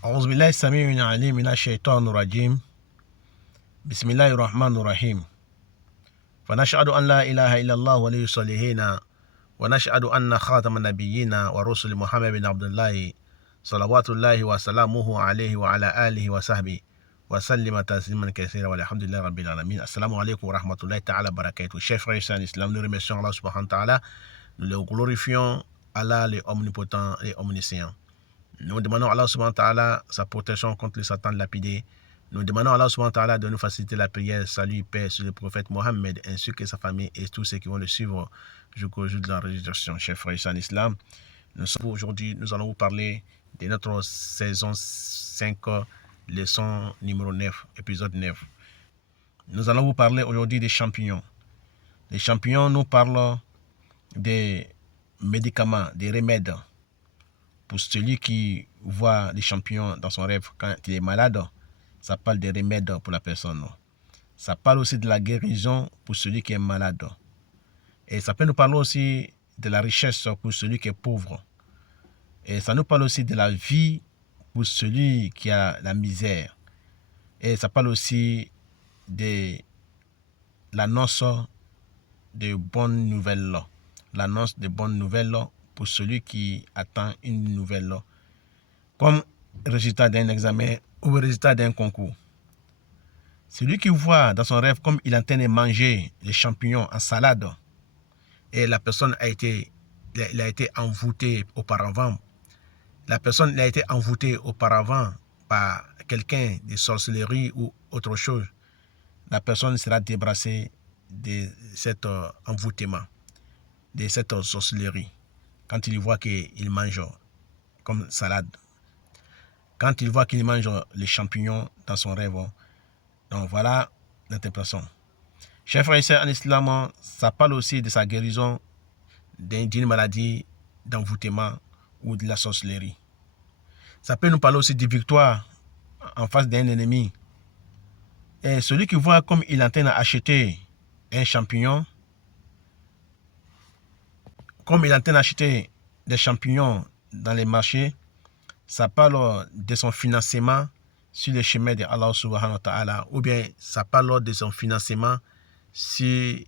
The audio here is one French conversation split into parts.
أعوذ بالله السميع العليم من الشيطان الرجيم بسم الله الرحمن الرحيم فنشهد أن لا إله إلا الله ولي الصالحين ونشهد أن خاتم النبيين ورسل محمد بن عبد الله صلوات الله وسلامه عليه وعلى آله وصحبه وسلم تسليما كثيرا والحمد لله رب العالمين. Assalamu alaikum wa rahmatullahi ta'ala barakatuh. Chers frères et sœurs en islam, nous remercions Allah subhanahu wa ta'ala, nous le glorifions, Allah le omnipotent et omniscient. Nous demandons à Allah subhanahu wa ta'ala sa protection contre les satans lapidés. Nous demandons à Allah subhanahu wa ta'ala de nous faciliter la prière, salut, paix sur le prophète Mohammed ainsi que sa famille et tous ceux qui vont le suivre jusqu'au jour de la résurrection. Chers frères et sœurs en islam, aujourd'hui nous allons vous parler de notre saison 5, leçon numéro 9, épisode 9. Nous allons vous parler aujourd'hui des champignons. Les champignons nous parlent des médicaments, des remèdes. Pour celui qui voit les champignons dans son rêve quand il est malade, ça parle des remèdes pour la personne. Ça parle aussi de la guérison pour celui qui est malade. Et ça peut nous parler aussi de la richesse pour celui qui est pauvre. Et ça nous parle aussi de la vie pour celui qui a la misère. Et ça parle aussi de l'annonce de bonnes nouvelles. L'annonce de bonnes nouvelles pour celui qui attend une nouvelle, comme résultat d'un examen ou résultat d'un concours. Celui qui voit dans son rêve comme il est en train de manger les champignons en salade et la personne a été envoûtée auparavant. La personne a été envoûtée auparavant par quelqu'un de sorcellerie ou autre chose. La personne sera débarrassée de cet envoûtement, de cette sorcellerie. Quand il voit qu'il mange comme salade, quand il voit qu'il mange les champignons dans son rêve. Donc voilà l'interprétation. Chers frères et sœurs en islam, ça parle aussi de sa guérison d'une maladie d'envoûtement ou de la sorcellerie. Ça peut nous parler aussi de victoire en face d'un ennemi. Et celui qui voit comme il est en train d'acheter un champignon, comme il est en train d'acheter des champignons dans les marchés, ça parle de son financement sur le chemin de Allah subhanahu wa ta'ala, ou bien ça parle de son financement sur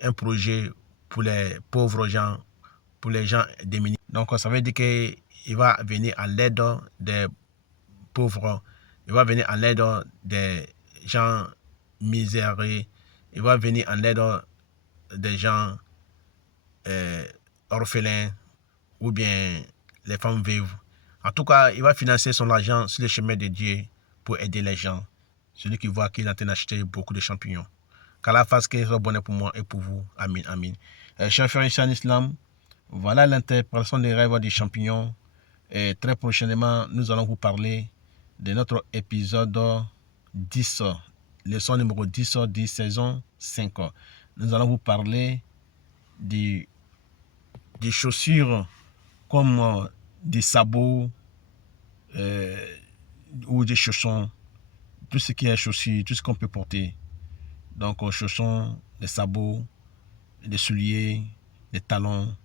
un projet pour les pauvres gens, pour les gens démunis. Donc ça veut dire qu'il va venir en l'aide des pauvres, il va venir en l'aide des gens miséreux, il va venir en l'aide des gens orphelins ou bien les femmes veuves. En tout cas, il va financer son argent sur le chemin de Dieu pour aider les gens. Celui qui voit qu'il est en train d'acheter beaucoup de champignons. Qu'Allah fasse qu'il soit bon pour moi et pour vous. Amin, amin. Chers frères et sœurs en islam, voilà l'interprétation des rêves des champignons. Et très prochainement, nous allons vous parler de notre épisode 10, leçon numéro 10 de saison 5. Nous allons vous parler des chaussures comme des sabots ou des chaussons, tout ce qui est chaussures, tout ce qu'on peut porter. Donc chaussons, des sabots, des souliers, des talons,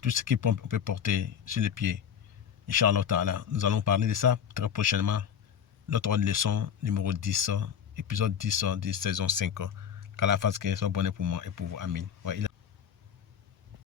tout ce qu'on peut porter sur les pieds. Inch'Allah ta'ala, nous allons parler de ça très prochainement. Notre leçon numéro 10, épisode 10 de saison 5. Qu'Allah fasse qu'elle soit bonne pour moi et pour vous. Amin.